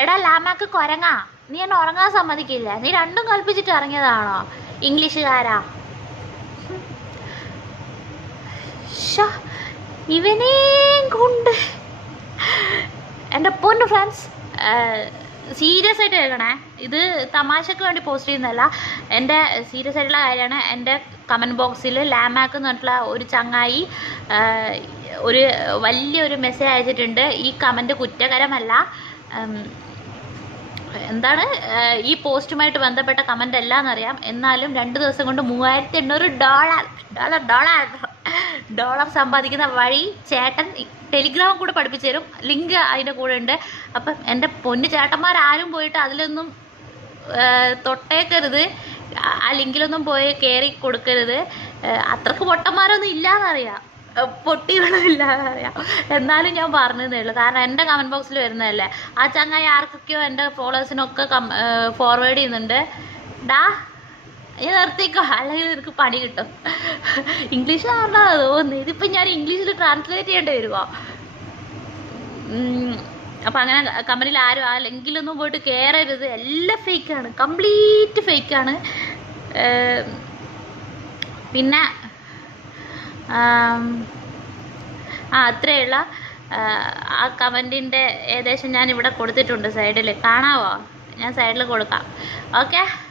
എടാ ലാമാക്ക് കൊരങ്ങാ. നീ എന്നെ ഉറങ്ങാൻ സമ്മതിക്കില്ല. നീ രണ്ടും കൽപ്പിച്ചിട്ട് ഇറങ്ങിയതാണോ? ഇംഗ്ലീഷുകാരാ. ഇവനേം കൊണ്ട്. എന്റെ പൊന്നു ഫ്രണ്ട്സ് സീരിയസ് ആയിട്ട് കേൾക്കണേ. ഇത് തമാശക്ക് വേണ്ടി പോസ്റ്റ് ചെയ്യുന്നതല്ല. എന്റെ സീരിയസ് ആയിട്ടുള്ള കാര്യമാണ് എന്റെ കമന്റ് ബോക്സിൽ ലാമാക്ക് എന്ന് പറഞ്ഞിട്ടുള്ള ഒരു ചങ്ങായി ഒരു വലിയൊരു മെസ്സേജ് അയച്ചിട്ടുണ്ട്. ഈ കമന്റ് കുറ്റകരമല്ല. എന്താണ് ഈ പോസ്റ്റുമായിട്ട് ബന്ധപ്പെട്ട കമന്റ് എന്നറിയാം എന്നാലും രണ്ട് ദിവസം കൊണ്ട് മൂവായിരത്തി എണ്ണൂറ് ഡോളർ ഡോളർ ഡോളർ ഡോളർ സമ്പാദിക്കുന്ന വഴി ചേട്ടൻ ടെലിഗ്രാം കൂടെ പഠിപ്പിച്ചു തരും. ലിങ്ക് അതിന്റെ കൂടെ ഉണ്ട്. അപ്പം എന്റെ പൊന്നു ചേട്ടന്മാരാരും പോയിട്ട് അതിലൊന്നും തൊട്ടേക്കരുത്. ആ- ലിങ്കിലൊന്നും പോയി കയറി കൊടുക്കരുത്. അത്രയ്ക്ക് പൊട്ടന്മാരൊന്നും പൊട്ടികളൊന്നുമില്ലാന്നറിയാം എന്നാലും ഞാൻ പറഞ്ഞതേ ഉള്ളൂ. കാരണം എന്റെ കമന്റ് ബോക്സിൽ വരുന്നതല്ലേ. ആ ചങ്ങായി ആർക്കൊക്കെയോ എന്റെ ഫോളോവേഴ്സിനൊക്കെ ഫോർവേഡ് ചെയ്യുന്നുണ്ട്. ഡാ നീ നിർത്തിക്കോ. അല്ലെങ്കിൽ നിനക്ക് പണി കിട്ടും. ഇംഗ്ലീഷ് പറഞ്ഞാൽ തോന്നുന്നു ഇതിപ്പോൾ ഞാൻ ഇംഗ്ലീഷിൽ ട്രാൻസ്ലേറ്റ് ചെയ്യേണ്ടി വരുമോ അപ്പം അങ്ങനെ കമ്പനിയിൽ ആരും ആ ലിങ്കിലൊന്നും പോയിട്ട് കയറരുത് എല്ലാം ഫേക്കാണ് കംപ്ലീറ്റ് ഫേക്കാണ് പിന്നെ ആ. അത്രയുള്ള ആ കമന്റിന്റെ ഏകദേശം ഞാൻ ഇവിടെ കൊടുത്തിട്ടുണ്ട് സൈഡിൽ കാണാവോ? ഞാൻ സൈഡിൽ കൊടുക്കാം. ഓക്കെ?